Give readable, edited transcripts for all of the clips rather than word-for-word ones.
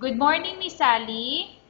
Good morning, Miss Sally.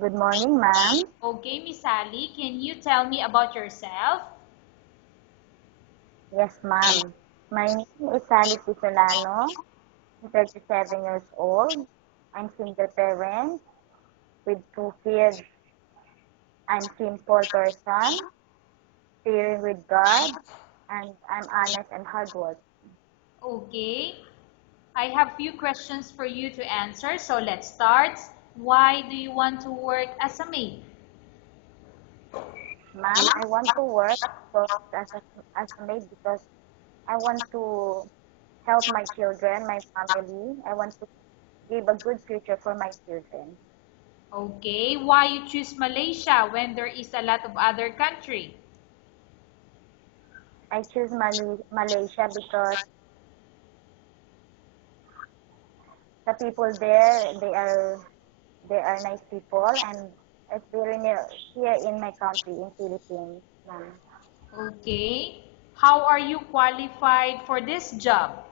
Good morning, ma'am. Okay, Miss Sally, can you tell me about yourself? Yes, ma'am. My name is Sally Solano. I'm 37 years old. I'm single parent with two kids. I'm simple person, fearing with God, and I'm honest and hardworking. Okay, I have few questions for you to answer, so let's start. Why do you want to work as a maid? Ma'am, I want to work as a maid because I want to help my children, my family. I want to give a good future for my children. Okay, why you choose Malaysia when there is a lot of other country? I choose Malaysia because the people there, they are nice people, and it's very near here in my country, in Philippines, ma'am. Okay, how are you qualified for this job?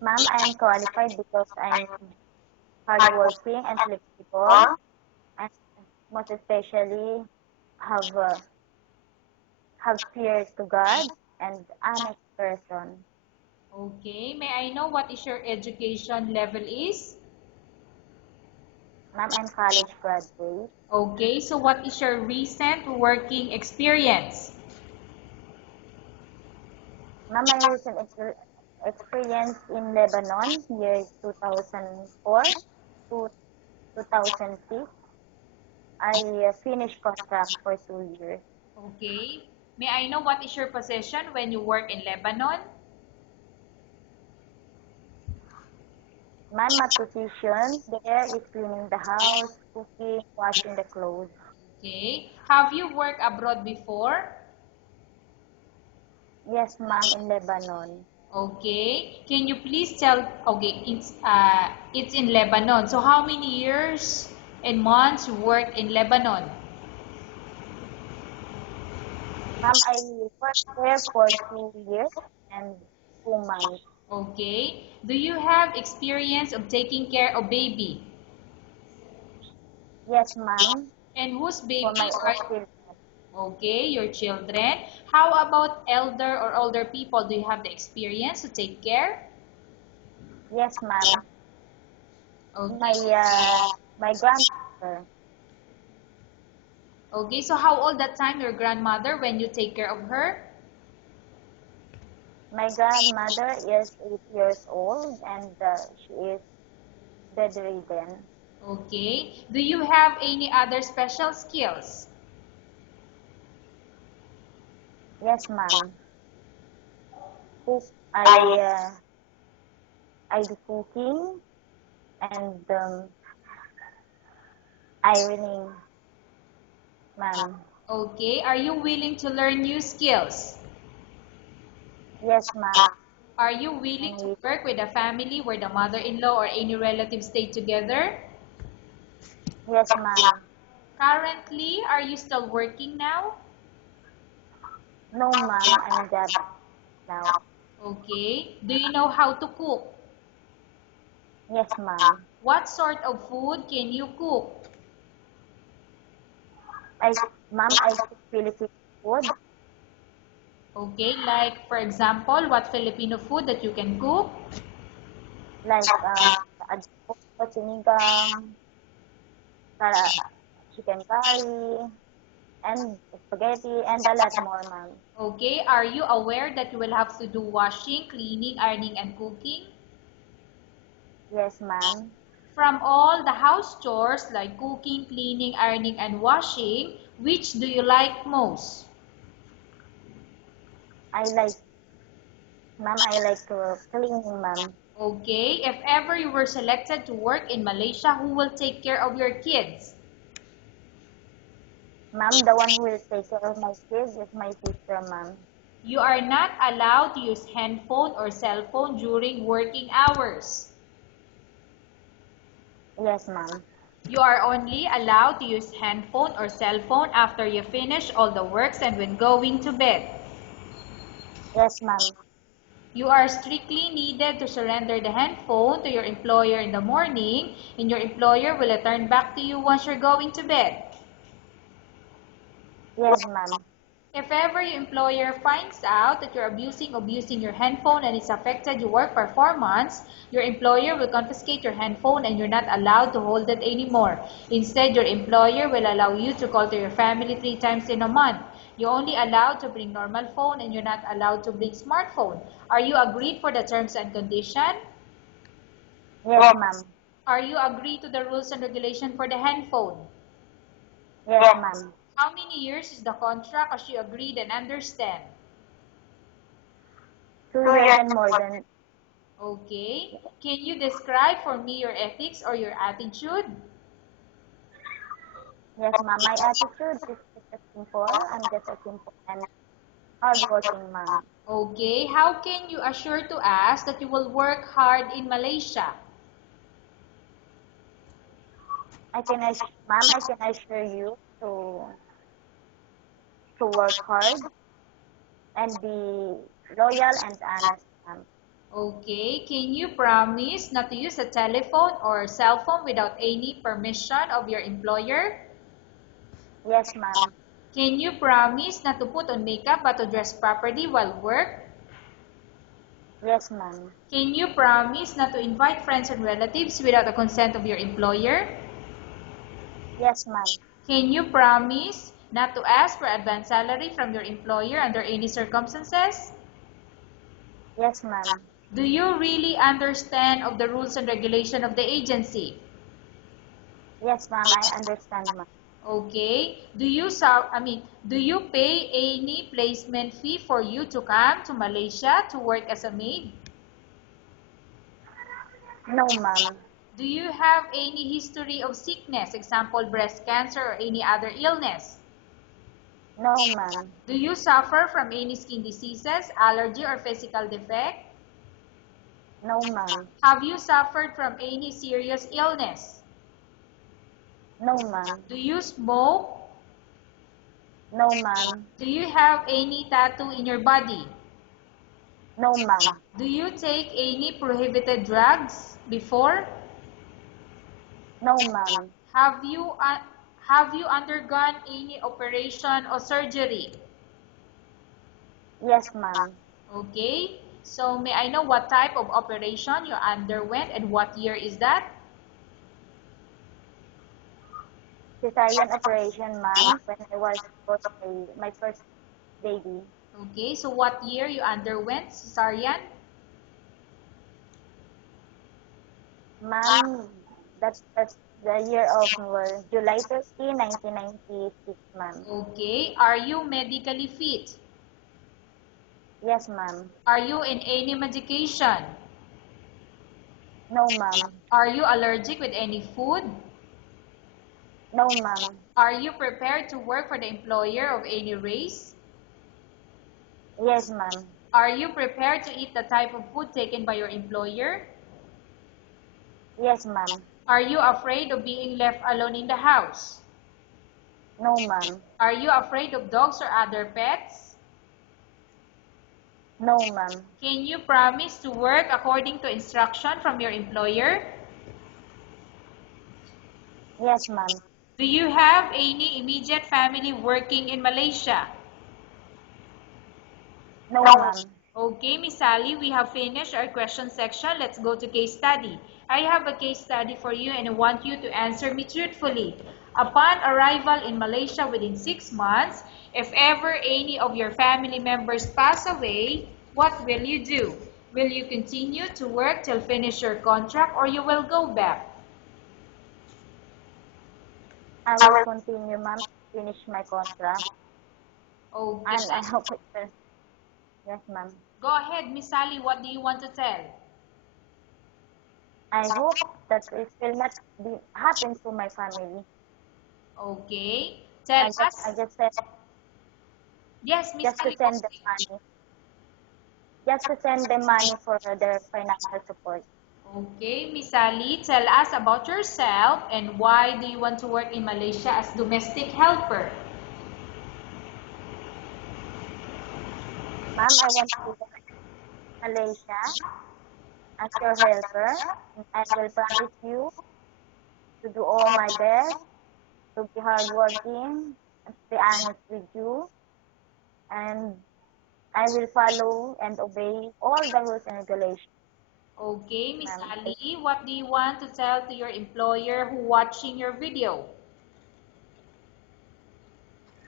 Ma'am, I am qualified because I'm hardworking and flexible, and most especially have uh, have fear to God and honest person. Okay, may I know what is your education level is? Ma'am, I'm college graduate. Okay, so what is your recent working experience? Ma'am, my recent experience in Lebanon, year 2004 to 2006. I finished contract for 2 years. Okay. May I know what is your position when you work in Lebanon? My position there is cleaning the house, cooking, washing the clothes. Okay. Have you worked abroad before? Yes, ma'am, in Lebanon. Okay. Can you please tell, okay, it's in Lebanon. So how many years and months you worked in Lebanon? Ma'am, I worked there for 2 years and 2 months. Okay. Do you have experience of taking care of baby? Yes, ma'am, And whose for baby my own are, children. okay, your children. How about elder or older people? Do you have the experience to take care? Yes, ma'am. My Okay. my grandmother. Okay, so how old that time your grandmother when you take care of her? My grandmother is 8 years old and she is bedridden. Okay. Do you have any other special skills? Yes, ma'am. Cook. I do cooking and ironing, ma'am. Okay. Are you willing to learn new skills? Yes, ma'am. Are you willing to And work with a family where the mother-in-law or any relative stay together? yes, ma'am. Currently, are you still working now? No, ma'am. I'm job now. Okay. Do you know how to cook? Yes, ma'am. What sort of food can you cook? I, ma'am, I cook Filipino food Okay, like for example, what Filipino food that you can cook? like adobo, sinigang, kara- chicken curry, and spaghetti, and a lot more, ma'am. Okay, are you aware that you will have to do washing, cleaning, ironing, and cooking? Yes, ma'am. From all the house chores like cooking, cleaning, ironing, and washing, which do you like most? I like, ma'am, I like cleaning, ma'am. Okay, if ever you were selected to work in Malaysia, who will take care of your kids? Ma'am, the one who will take care of my kids is my sister, ma'am. You are not allowed to use handphone or cell phone during working hours. Yes, ma'am. You are only allowed to use handphone or cell phone after you finish all the works and when going to bed. Yes, ma'am. You are strictly needed to surrender the handphone to your employer in the morning, and your employer will return back to you once you're going to bed. Yes, ma'am. If ever your employer finds out that you're abusing your handphone and it's affected your work performance, your employer will confiscate your handphone and you're not allowed to hold it anymore. Instead, your employer will allow you to call to your family 3 times in a month. You're only allowed to bring normal phone and you're not allowed to bring smartphone. Are you agreed for the terms and condition? Yes, ma'am. Are you agreed to the rules and regulation for the handphone? Yes, ma'am. How many years is the contract as you agreed and understand? 2 years and more than. Okay. Can you describe for me your ethics or your attitude? Yes, ma'am. My attitude is just a simple. I'm just a simple and hardworking ma'am. Okay. How can you assure to us that you will work hard in Malaysia? Ma'am, I can assure you to work hard and be loyal and honest, ma'am. Okay. Can you promise not to use a telephone or cell phone without any permission of your employer? Yes, ma'am. Can you promise not to put on makeup but to dress properly while work? Yes, ma'am. Can you promise not to invite friends and relatives without the consent of your employer? Yes, ma'am. Can you promise not to ask for advance salary from your employer under any circumstances? Yes, ma'am. Do you really understand of the rules and regulation of the agency? Yes, ma'am. I understand, ma'am. Okay. Do you pay any placement fee for you to come to Malaysia to work as a maid? No, ma'am. Do you have any history of sickness, example breast cancer or any other illness? No, ma'am. Do you suffer from any skin diseases, allergy or physical defect? No, ma'am. Have you suffered from any serious illness? No, ma'am. Do you smoke? No, ma'am. Do you have any tattoo in your body? No, ma'am. Do you take any prohibited drugs before? No, ma'am. Have you have you undergone any operation or surgery? Yes, ma'am. Okay. So may I know what type of operation you underwent and what year is that? Cesarean operation, ma'am, when I was my first baby. Okay. So what year you underwent cesarean? Ma'am, that's the year of July 30, 1996, ma'am. Okay. Are you medically fit? Yes, ma'am. Are you in any medication? No, ma'am. Are you allergic with any food? No, ma'am. Are you prepared to work for the employer of any race? Yes, ma'am. Are you prepared to eat the type of food taken by your employer? Yes, ma'am. Are you afraid of being left alone in the house? No, ma'am. Are you afraid of dogs or other pets? No, ma'am. Can you promise to work according to instruction from your employer? Yes, ma'am. Do you have any immediate family working in Malaysia? No, ma'am. Okay, Miss Sally, we have finished our question section. Let's go to case study. I have a case study for you and I want you to answer me truthfully. Upon arrival in Malaysia within 6 months, if ever any of your family members pass away, what will you do? Will you continue to work till finish your contract or you will go back? I will continue, ma'am, to finish my contract. Okay. And I hope it will. Yes, ma'am. Go ahead, Miss Sally, what do you want to tell? I hope that it will not be happen to my family. Okay. Tell I us. just said Yes, Miss just to Sally. send the money, just to send the money for their financial support. Okay, Miss Sally, tell us about yourself and why do you want to work in Malaysia as domestic helper? Ma'am, Malaysia as your helper. And I will promise you to do all my best, to be hardworking, and to be honest with you. And I will follow and obey all the rules and regulations, Okay, Miss ma'am. Ali, what do you want to tell to your employer who watching your video?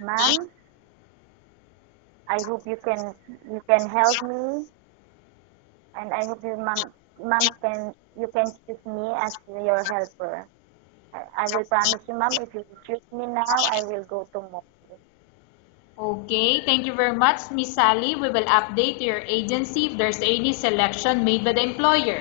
Ma'am, I hope you can help me, and I hope ma'am you can choose me as your helper. I will promise you, ma'am, if you choose me now, I will go tomorrow. Okay, thank you very much, Miss Sally. We will update your agency if there's any selection made by the employer.